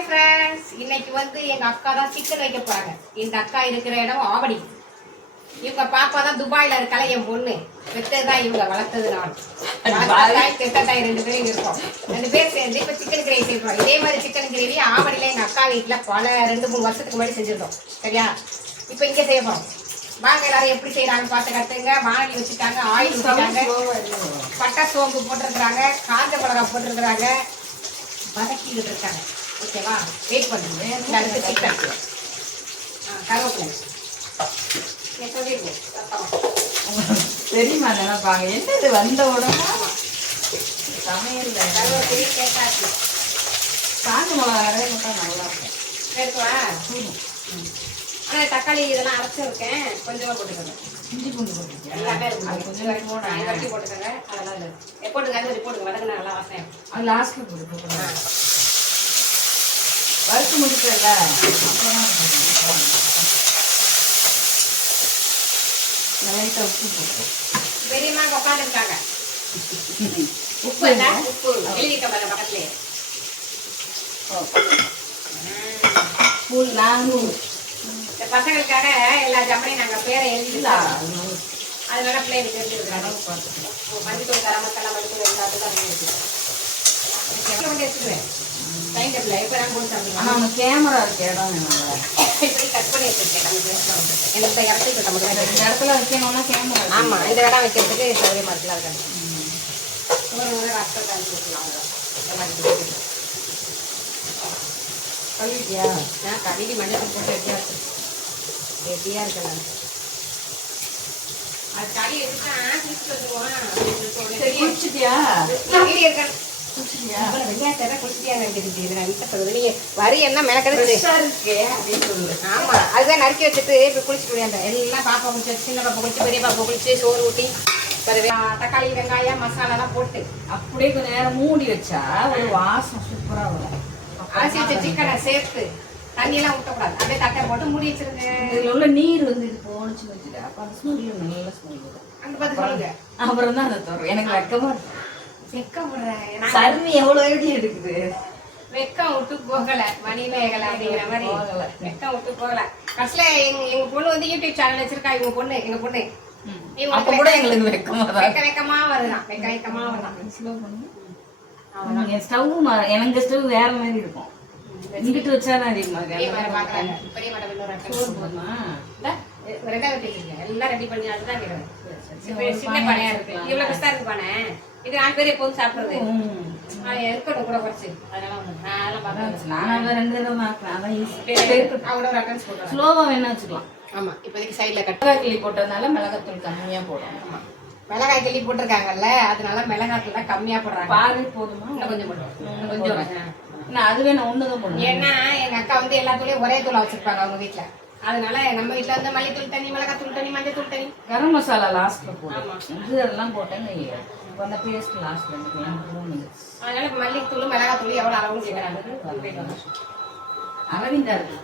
Hi friends இன்னைக்கு வந்து எங்க அக்கா தான் சிக்கன் வைக்க போறாங்க. இந்த அக்கா இருக்கிற இடம் ஆவடி. இவங்க பாப்பா தான் துபாயில இருக்கால என் பொண்ணு. பெத்ததுதான் இவங்க வளர்த்தது நான் கெட்டதாய் ரெண்டு பேரும் இருக்கோம். ரெண்டு பேர் சேர்ந்து இப்ப சிக்கன் கிரேவி செய்யறோம் இதே மாதிரி சிக்கன் கிரேவி ஆவடியில எங்க அக்கா வீட்டுல பல ரெண்டு மூணு வருஷத்துக்கு முன்னாடி செஞ்சிருந்தோம். சரியா? இப்ப இங்க செய்ய போறோம். வாங்க எல்லாரும் எப்படி செய்யறாங்க பார்த்து கத்துங்க வானலி வச்சுட்டாங்க ஆயில் வச்சுட்டாங்க. பட்டை சோம்பு போட்டிருக்கிறாங்க காஞ்ச மிளகா போட்டிருக்கிறாங்க. வதக்கிட்டு இருக்காங்க. ஓகேவா? வெயிட் பண்ணுங்க. அடுத்து கருவேப்பிலை நீ சொல்லிடுங்க. சத்தமா. தெரியுமா நினைப்பாங்க என்னது வந்த உடனே? கருவேப்பிலை கேட்டாச்சு. காஞ்ச மிளகா நிறைய போட்டா நல்லா இருக்கும். எடுத்துவா ஆனால் தக்காளி இதெல்லாம் அரைச்சிருக்கேன் கொஞ்சமாக போட்டுக்கோங்க. இஞ்சி பூண்டு போட்டுருக்கியா? எல்லாமே அது இருக்கும் கொஞ்சம் போட கொஞ்சம் வட்டி போட்டுக்கோங்க. அதெல்லாம் போட்டுங்க அது போட்டுங்க வதக்குனா நல்லா வாசனை அது போட்டு போட்டுருங்க. வறுத்து முடிச்சல அப்புறமா போட்டுருங்க. லைட்டா உப்பு போட்டு. பெரியம்மா உட்காந்துருக்காங்க உப்பு உப்பு. எழுதிக்க பக்கத்துலேயே. நானூறு. இந்த பசங்களுக்காக எல்லா ஜம்மனையும் நாங்கள் பேரை இல்ல எழுதிக்கலாம் அதனால பிள்ளைங்க தெரிஞ்சுருக்காங்க மஞ்சள் கரம் மசாலா மஞ்சள் எல்லாத்துக்கும் டைம் டேபிள் இப்போ நான் போட்டு கேமரா இருக்க இடம் வேணும்ல இப்படி கட் பண்ணி வச்சிருக்கேன். விட்ட இந்த இடத்துல வைக்கணும்னா கேமரா ஆமா இந்த இடம் வைக்கிறதுக்கு சௌகரியமா இருக்கலாம் இருக்காது ஒரு முறை ரத்தம் காய்ச்சி விட்டுலாம் கழுவிட்டியா? நான் கழுவி மஞ்சள் போட்டு ரெடியாக ரெடியாக இருக்கேன் அது. எடுத்தா குளிச்சுட்டு வந்துருவான். குளிச்சிட்டியா? இருக்கேன் அதுதான் நறுக்கி வச்சுட்டு இப்ப குளிச்சுட்டு எல்லாம் பாப்பா குளிச்சு சின்ன பாப்பா குளிச்சு பெரிய பாப்பா குளிச்சு சோறு ஊட்டி. தக்காளி வெங்காயம் மசாலா எல்லாம் போட்டு. அப்படியே கொஞ்ச நேரம் மூடி வச்சா ஒரு வாசம் சூப்பரா வரும். அரிசி வச்ச சிக்கனை சேர்த்து தண்ணி எல்லாம் ஊற்றக்கூடாது அப்படியே தட்டை போட்டு மூடி வச்சிருங்க. இதுல உள்ள நீர் வந்து இது போனுச்சு வச்சுட்டு அப்ப அந்த ஸ்மெல் நல்ல ஸ்மெல் வரும். அங்க பார்த்து சொல்லுங்க. அப்புறம் தான் தரும் எனக்கு வெக்கம் சருமி எவ்வளவு ஐடி எடுக்குது வெக்கம் விட்டு போகல. மணி மேகலை அப்படிங்கிற மாதிரி. வெக்கம் விட்டு போகல. கடைசியில எங்க எங்க பொண்ணு வந்து யூடியூப் சேனல் வச்சிருக்கா. இவங்க பொண்ணு எங்க பொண்ணு. அப்ப கூட எங்களுக்கு வெக்கமா தான் வெக்க வெக்கமா வருதான். வெக்க வெக்கமா வருதான். ஸ்லோ பண்ணு ஸ்டவ் எனக்கு ஸ்டவ் வேற மாதிரி இருக்கும். இங்கிட்டு வச்சா தான் அதிகமா பெரிய மரம் இன்னொரு ரெண்டாவது. எல்லாம் ரெடி பண்ணி அதுதான் சின்ன பானையா இருக்கு. இவ்வளவு பெருசா இருக்கு பானை. இது நாலு பேர் எப்போதும் சாப்பிடுறது. அது இருக்கட்டும் கூட குறைச்சு. அதனால அதை ரெண்டு தடவை வேணா வச்சுக்கலாம் ஆமா, இப்போதைக்கு side ல cut. மிளகாய் கிள்ளி போட்டதுனால மிளகாத்தூள் கம்மியா போடும் ஆமா. மிளகாய் கிள்ளி போட்டிருக்காங்கல்ல அதனால மிளகாய் தான் கம்மியா போடுறாங்க பாரு போதுமா இன்னும் கொஞ்சம் போடுவோம். கொஞ்சம். நான் அதுவே நான் ஒண்ணுதான் போடுவேன் ஏன்னா எங்க அக்கா வந்து எல்லா தூளையும் ஒரே தூளா வச்சிருப்பாங்க அவங்க வீட்ல அதனால நம்ம வீட்ல வந்து மல்லித்தூள் தனி மிளகாய் தூள் தனி மஞ்சள் தூள் தனி. கரம் மசாலா லாஸ்ட்ல ஆமா. போடும் இது எல்லாம் போட்டேன் இப்போ அந்த பேஸ்ட் லாஸ்ட்ல எனக்கு அதனால மல்லித்தூள் மிளகாய் தூள் எவ்வளவு அளவுன்னு கேட்கறாங்க அரவிந்தா இருக்கு.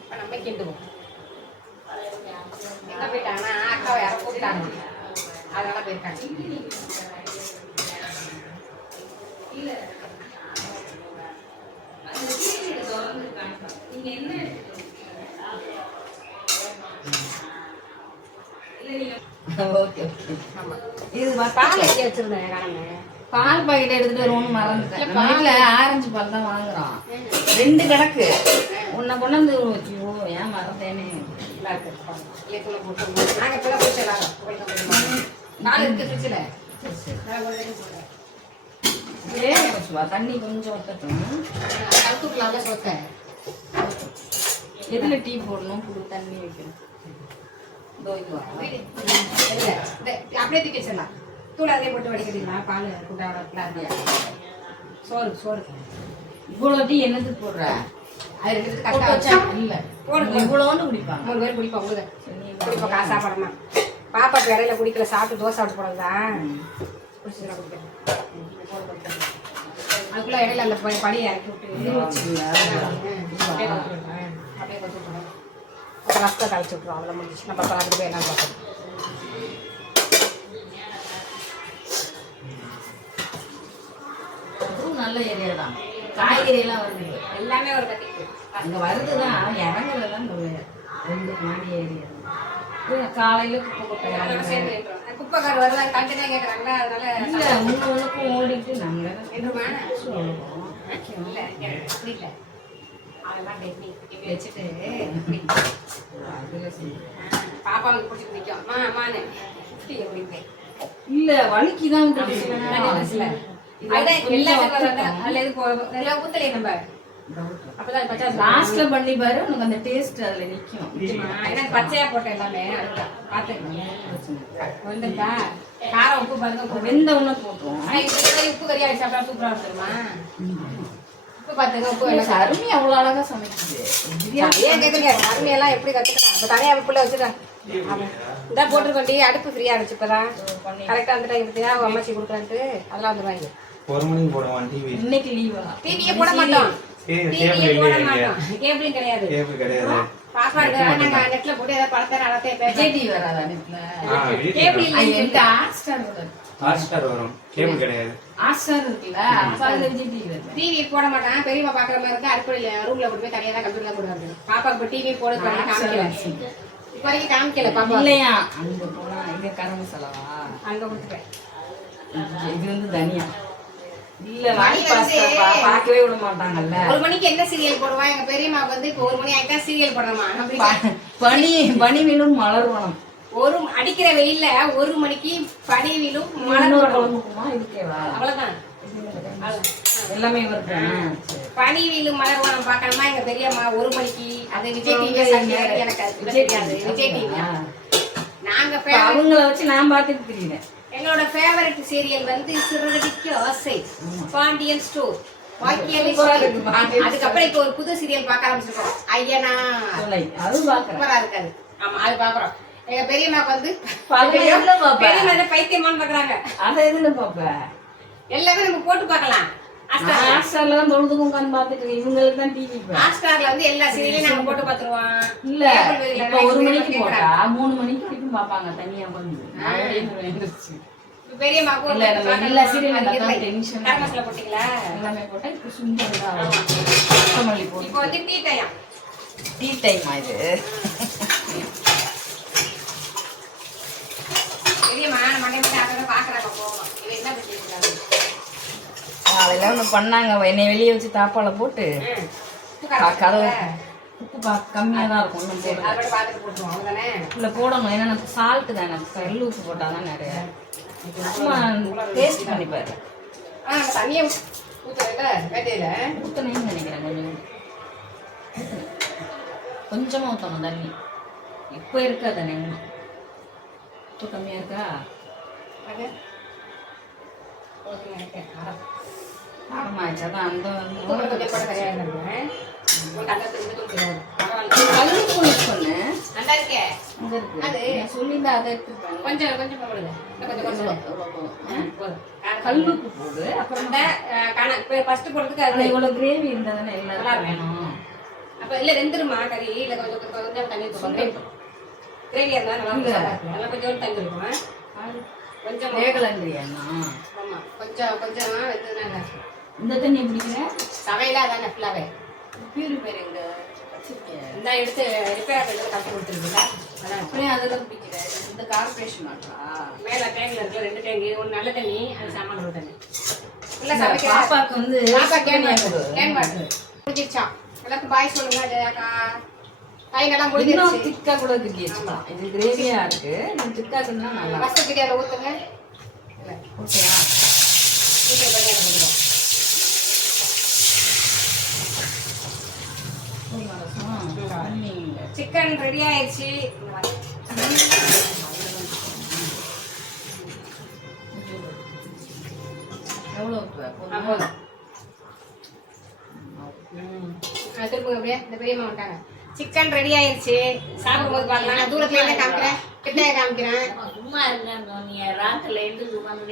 இப்ப நம்ம கிண்டுவோம். எங்க போயிட்டாங்கன்னா அக்காவை யாரோ கூப்பிட்டாங்க அதனால போயிருக்காங்க. ஓகே இது பால் வச்சிருந்தேன் பால் பாக்கெட் எடுத்துட்டு வருவோம்னு மறந்துட்டேன். வீட்டுல ஆரஞ்சு பால் தான் வாங்குறோம். ரெண்டு கணக்கு. உன்னை கொண்டு வந்து வச்சுக்கோ. ஏன் மறந்தேனே. தண்ணி கொஞ்சம் வத்தட்டும் கருத்துக்கலாம்ல சொத்தை எதுல டீ போடணும்? புது தண்ணி வைக்கணும். அப்படியே தூக்கி வச்சிடலாம். தூள் அதே போட்டு வடிக்கிறீங்களா? பால் குண்டாவோட இருக்குல்ல, சோறு சோறு. இவ்வளவு டீ என்னத்துக்கு போடுற? அது ரெண்டு கரெக்டாக வச்சா இல்ல. போடு. இவ்வளோன்னு குடிப்பாங்க. மூணு பேர் சரி, நீ குடிப்போம் காசா படமா பாப்பாக்கு இடையில குடிக்கல சாப்பிட்டு தோசை சாப்பிட்டு போனதுதான் குடிச்சுக்கலாம் குடிக்கிறேன் அதுக்குள்ள இடையில அந்த ப- பனியை இறக்கி விட்டு. ரசத்தை கழிச்சு விட்ருவோம் அவ்வளோ முடிச்சு நம்ம அதுக்கு போய் என்ன பார்க்கணும் நல்ல ஏரியா தான் காய்கறி எல்லாம் வருது எல்லாமே ஒரு கத்திக்கு அங்க வருதுதான் இறங்குறதுதான் இந்த ரெண்டு மாடி ஏரியா காலையில குப்பை கொட்டை இறங்குறது. குப்பைக்கார் வருவாங்க கண்டினியூ கேட்குறாங்களா அதனால இல்ல ஒண்ணு ஒண்ணுக்கும் ஓடிட்டு நாங்க நின்றுமா சொல்லுவோம் இல்ல அதெல்லாம் டெய்லி இப்படி வச்சுட்டு. இப்படி. அதுல சரி. பாப்பாவுக்கு பிடிச்சி நிற்கும் அம்மா அம்மான்னு. இப்படி எப்படிப்பேன் இல்ல ஊத்தலையே நம்ம. லாஸ்ட்ல பண்ணி பாரு உனக்கு அந்த டேஸ்ட் அதுல நிக்கும். ஏன்னா பச்சையா போட்டேன் எல்லாமே வந்துருக்கா காரம் உப்பு பாருங்க வெந்த உடனே கூட உப்பு கறி ஆயிடுச்சு அப்புறம் சூப்பரா இருக்குமா எல்லாம் அருமை அவ்வளவு அழகா சமைக்குது. ஏன் கேக்குறீங்க அருமையெல்லாம் எப்படி கத்துக்கலாம் இப்ப தனியா அடுப்புல வச்சுட்டேன் இதான் போட்டுருக்கோண்டி அடுப்பு ஃப்ரீயா இருந்துச்சு இப்பதான் கரெக்டா வந்துட்டாங்க பத்தியா அம்மாச்சி கொடுக்குறான்ட்டு அதெல்லாம் வந்துருவாங்க. ஒரு மணிக்கு போடுவான் டிவி இன்னைக்கு லீவா டிவியே போட மாட்டோம். டிவியே கேபிள் போட இல்லையா மாட்டோம். கேபிளும் கிடையாது. கேபிள் கிடையாது. பாப்பா இருக்கிறா நாங்க நெட்ல போட்டு ஏதாவது படத்தை நடத்தே டிவி வராதா நெட்ல? ஆ வீட்டுல கேபிள் இல்லை என்கிட்ட ஹாட் ஸ்டார் வருது ஹாட் ஸ்டார் வரும். கேபிள் கிடையாது. ஹாட் ஸ்டார் இருக்குல்ல அப்ப அதுல விஜய் டிவி போட மாட்டான். பெரியம்மா பாக்குற மாதிரி இருந்தா அடுப்புல ரூம்ல போய் தனியா தான் போடுவாங்க பாப்பாக்கு இப்போ டிவி போட வரைக்கும் காமிக்கல இப்ப வரைக்கும் காமிக்கல. பாப்பா. இல்லையா? அங்க போனா இங்க கரண்ட் செலவா? அங்க கொடுத்துட்டேன். இது வந்து தனியா? இல்ல பார்க்கவே விட மாட்டாங்கல்ல. ஒரு மணிக்கு என்ன சீரியல் போடுவா? எங்க பெரியம்மாவுக்கு வந்து இப்போ ஒரு மணி ஆயிட்டா சீரியல் போடுறமா அப்படி ப- பனி பனிவிலும் மலர்வனம். ஒரு அடிக்கிற வெயில்ல ஒரு மணிக்கு இதுக்கேவா? அவ்வளவுதான். எல்லாமே பனிவிலும் மலர் வனம் பார்க்கணுமா? எங்க பெரியம்மா ஒரு மணிக்கு அது விஜய் டிவி எனக்கு விஜய் டிவி நாங்க அவங்கள வச்சு நான் பார்த்துட்டு தெரியுறேன். என்னோட ஃபேவரட் சீரியல் வந்து சிறுரடிக்கு ஆசை. பாண்டியன் ஸ்டோர். அதுக்கப்புறம் இப்போ ஒரு புது சீரியல் பார்க்க ஆரம்பிச்சிருக்கோம். ஐயனா. அது சூப்பரா இருக்காது ஆமா அது பாக்குறோம் எங்க பெரியம்மாக்கு வந்து பெரியம்மா பைத்தியமான்னு பாக்குறாங்க. அத எதுல பாப்ப? எல்லாமே நம்ம போட்டு பார்க்கலாம். ஹாட்ஸ்டார்ல தான் தொழுதுக்கும் உட்காந்து பாத்துட்டு இவங்களுக்கு தான் டிவி ஹாட்ஸ்டார்ல வந்து எல்லா சீரியலையும் நாங்க போட்டு பார்த்துருவோம். இல்ல. இப்ப ஒரு மணிக்கு போட்டா மூணு மணிக்கு வரைக்கும் பாப்பாங்க தனியா வந்து. பெரியம்மாக்கு இல்ல, நம்ம. எல்லா போட்டீங்களா? எல்லாமே போட்டா இப்ப வந்து டீ டைம் டீ டைம் இது பெரியம்மா மண்டை மண்டை அதை பாக்குறாங்க போவோம் இவ என்ன பண்ணிருக்காங்க காலையில ஒண்ணு பண்ணாங்க. என்னை வெளியே வச்சு தாப்பால போட்டு கதவு உப்பு பா கம்மியா தான் இருக்கும். ஒன்றும் போட அதை மட்டும் பார்த்துட்டு போட்டுருவோம் அவ்வளோதானே இல்ல போடணும். ஏன்னா எனக்கு சால்ட் தானே. கல் உப்பு போட்டாதான் நிறைய. சும்மா டேஸ்ட் பண்ணி பாரு. தண்ணியை நினைக்கிறேன் கொஞ்சம். கொஞ்சமா ஊத்தணும் தண்ணி. இப்போ இருக்காது இன்னும் உப்பு கம்மியா இருக்கா? அது? ஓகே நினைக்கிறேன் காரம். ஆமாச்சு அதான் அந்த கல்லுப்பு போடு. அப்புறம் இவ்வளவு கிரேவி இருந்தா தானே எல்லாரும் வேணும். அப்போ இல்லை வெந்துருமா கறி? இல்லை கொஞ்சம் கொஞ்சம் தண்ணி இருந்தால் நல்லா நல்லா கொஞ்சம் தண்ணி இருக்கும் கொஞ்சம். வேகலங்கிறியா ஆமா. கொஞ்சம் கொஞ்சமா இந்த தண்ணி பிடிக்கிறேன் சமையல அதானே ஃபுல்லாவே பியூரிஃபைர் எங்க வச்சிருக்கேன் இந்த எடுத்து ரிப்பேர் பண்ணி கட்டி கொடுத்துருக்குல்ல அதான் அப்படியே அதில் பிடிக்கிறேன் இந்த கார்பரேஷன் மாட்டா மேல டேங்க்ல இருக்கு ரெண்டு டேங்க் ஒன்று நல்ல தண்ணி அது சாமான தண்ணி. இல்ல சமைக்கிற பாப்பாக்கு வந்து பாப்பா கேன் வாட்டர். கேன் வாட்டர் முடிஞ்சிருச்சான் எல்லாருக்கும் பாய் சொல்லுங்க ஜெயாக்கா. கை நல்லா முடிஞ்சிருச்சு திக்கா கூட கிண்டி வச்சுக்கலாம். இது கிரேவியா இருக்கு. நீ திக்கா கிண்டா நல்லா பிரியாணி ஊத்துங்க. பிரியாணி போடுவோம் சிக்கன் ரெடி ஆயிடுச்சு எவ்வளோ திரும்புங்க அப்படியே இந்த பெரியம்மா வந்துட்டாங்க. சிக்கன் ரெடி ஆயிருச்சு. சாப்பிடும்போது பார்க்கலாம் நான் தூரத்துல இருந்து காமிக்கிறேன். கிட்டே காமிக்கிறேன். சும்மா இருந்தா நீ ராத்துல எழுந்து